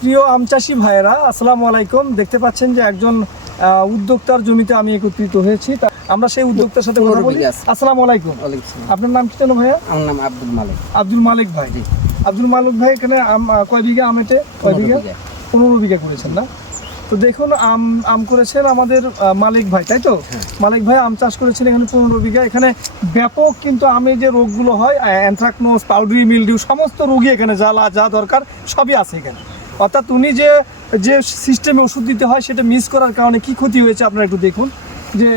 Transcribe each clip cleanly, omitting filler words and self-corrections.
প্রিয় আম চাষি ভাইয়েরা, আসসালামু আলাইকুম। দেখতে পাচ্ছেন যে একজন উদ্যোক্তার জমিতে আমি একত্রিত হয়েছি। আমরা সেই উদ্যোক্তার সাথে কথা বলি। আসসালামু আলাইকুম। আপনার নাম কি জানো ভাইয়া? আমার নাম আব্দুল মালিক। আব্দুল মালিক ভাই। আব্দুল মালিক ভাই, এখানে আম কয় বিঘা? আমেতে কয় বিঘা? 15 বিঘা করেছেন না? তো দেখুন, আম করেছেন আমাদের মালিক ভাই, তাই তো? মালিক ভাই আম চাষ করেছেন এখানে 15 বিঘা। এখানে ব্যাপক কিন্তু আমে যে রোগগুলো হয়, অ্যানথ্রাকনোজ, পাউডারি মিলডিউ, সমস্ত রোগী এখানে যা দরকার সবই আছে এখানে। অর্থাৎ উনি যে সিস্টেমে ওষুধ দিতে হয় সেটা মিস করার কারণে কি ক্ষতি হয়েছে আপনারা একটু দেখুন। যে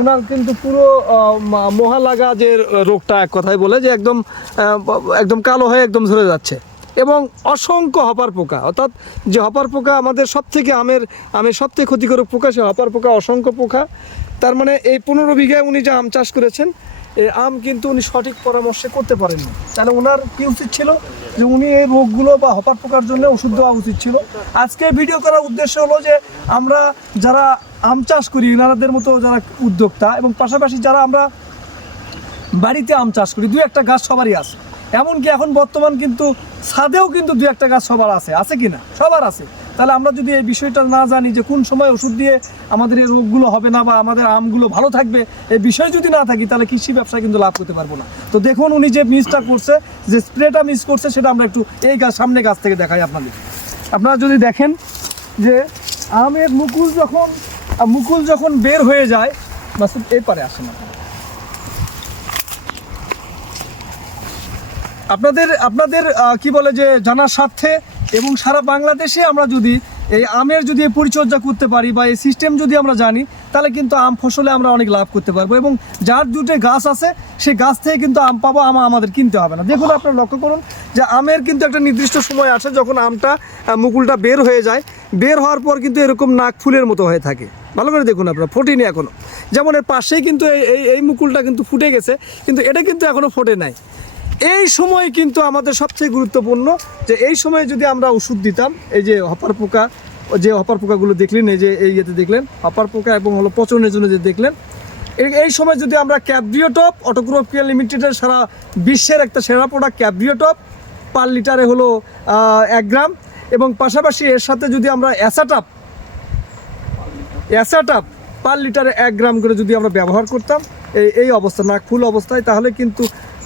ওনার কিন্তু পুরো মহালাগা যে রোগটা, এক কথায় বলে যে একদম কালো হয়ে একদম ঝরে যাচ্ছে, এবং অসংখ্য হপার পোকা। অর্থাৎ যে হপার পোকা আমাদের সবথেকে আমের সবথেকে ক্ষতিকারক পোকা, সে হপার পোকা, অসংখ্য পোকা। তার মানে এই 15 বিঘায় উনি যে আম চাষ করেছেন, এই আম কিন্তু উনি সঠিক পরামর্শে করতে পারেননি। তাহলে ওনার কি উচিত ছিল যে উনি এই রোগগুলো বা হপার পোকার জন্য ওষুধ দেওয়া উচিত ছিল। আজকে ভিডিও করার উদ্দেশ্য হলো যে আমরা যারা আম চাষ করি, ওনাদের মতো যারা উদ্যোক্তা, এবং পাশাপাশি যারা আমরা বাড়িতে আম চাষ করি, 2-1টা গাছ সবারই আছে। এমনকি এখন বর্তমান কিন্তু ছাদেও কিন্তু 2-1টা গাছ সবার আছে কি না? সবার আছে। তাহলে আমরা যদি এই বিষয়টা না জানি যে কোন সময় ওষুধ দিয়ে আমাদের এই রোগগুলো হবে না বা আমাদের আমগুলো ভালো থাকবে, এই বিষয় যদি না থাকি, তাহলে কৃষি ব্যবসায় কিন্তু লাভ করতে পারবো না। তো দেখুন, উনি যে মিসটা করছে, যে স্প্রেটা মিস করছে, সেটা আমরা একটু এই সামনে গাছ থেকে দেখাই আপনাদের। আপনারা যদি দেখেন যে আমের মুকুল যখন বের হয়ে যায়, মাসুদ এই পারে আসে না। আপনাদের কি বলে যে জানার স্বার্থে এবং সারা বাংলাদেশে আমরা যদি এই আমের যদি পরিচর্যা করতে পারি বা এই সিস্টেম যদি আমরা জানি, তাহলে কিন্তু আম ফসলে আমরা অনেক লাভ করতে পারবো। এবং যার দুটো গাছ আছে, সেই গাছ থেকে কিন্তু আম পাবো, আমাদের কিনতে হবে না। দেখুন, আপনারা লক্ষ্য করুন যে আমের কিন্তু একটা নির্দিষ্ট সময় আসে যখন আমটা মুকুলটা বের হয়ে যায়। বের হওয়ার পর কিন্তু এরকম নাক ফুলের মতো হয়ে থাকে। ভালো করে দেখুন, আপনারা ফোটেনি এখনও। যেমন এর পাশেই কিন্তু এই মুকুলটা কিন্তু ফুটে গেছে, কিন্তু এটা কিন্তু এখনও ফোটে নাই। এই সময় কিন্তু আমাদের সবচেয়ে গুরুত্বপূর্ণ, যে এই সময়ে যদি আমরা ওষুধ দিতাম, এই যে হপার পোকাগুলো দেখলেন, এই যে এই ইয়েতে দেখলেন হপার পোকা এবং হলো পচনের জন্য যে দেখলেন, এই সময় যদি আমরা ক্যাব্রিওটপ, অটোক্রোপিয়া লিমিটেডের সারা বিশ্বের একটা সেরা প্রোডাক্ট ক্যাব্রিওটপ পার লিটারে হলো 1 গ্রাম, এবং পাশাপাশি এর সাথে যদি আমরা অ্যাসাটাপ পার লিটারে 1 গ্রাম করে যদি আমরা ব্যবহার করতাম এই অবস্থা, নাক ফুল অবস্থায়, তাহলে কিন্তু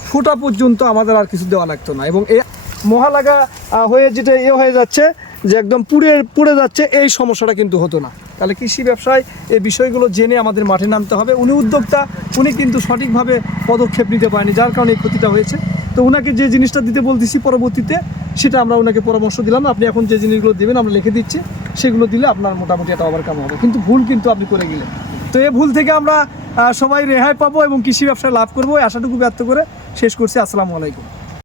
ফোটা পর্যন্ত আমাদের আর কিছু দেওয়া লাগতো না। এবং এই মহালাগা হয়ে যেটা হয়ে যাচ্ছে, যে একদম পুড়ে যাচ্ছে, এই সমস্যাটা কিন্তু হতো না। তাহলে কৃষি ব্যবসায় এই বিষয়গুলো জেনে আমাদের মাঠে নামতে হবে। উনি উদ্যোক্তা, উনি কিন্তু সঠিকভাবে পদক্ষেপ নিতে পারেনি, যার কারণে এই ক্ষতিটা হয়েছে। তো ওনাকে যে জিনিসটা দিতে বলতেছি পরবর্তীতে, সেটা আমরা ওনাকে পরামর্শ দিলাম। আপনি এখন যে জিনিসগুলো দেবেন আমরা লিখে দিচ্ছি, সেগুলো দিলে আপনার মোটামুটি একটা ওভারকাম হবে। কিন্তু ভুল কিন্তু আপনি করে গেলেন। তো এই ভুল থেকে আমরা সবাই রেহাই পাবো এবং কৃষি ব্যবসায় লাভ করবো, এই আশাটুকু ব্যক্ত করে শেষ করছি। আসসালামু আলাইকুম।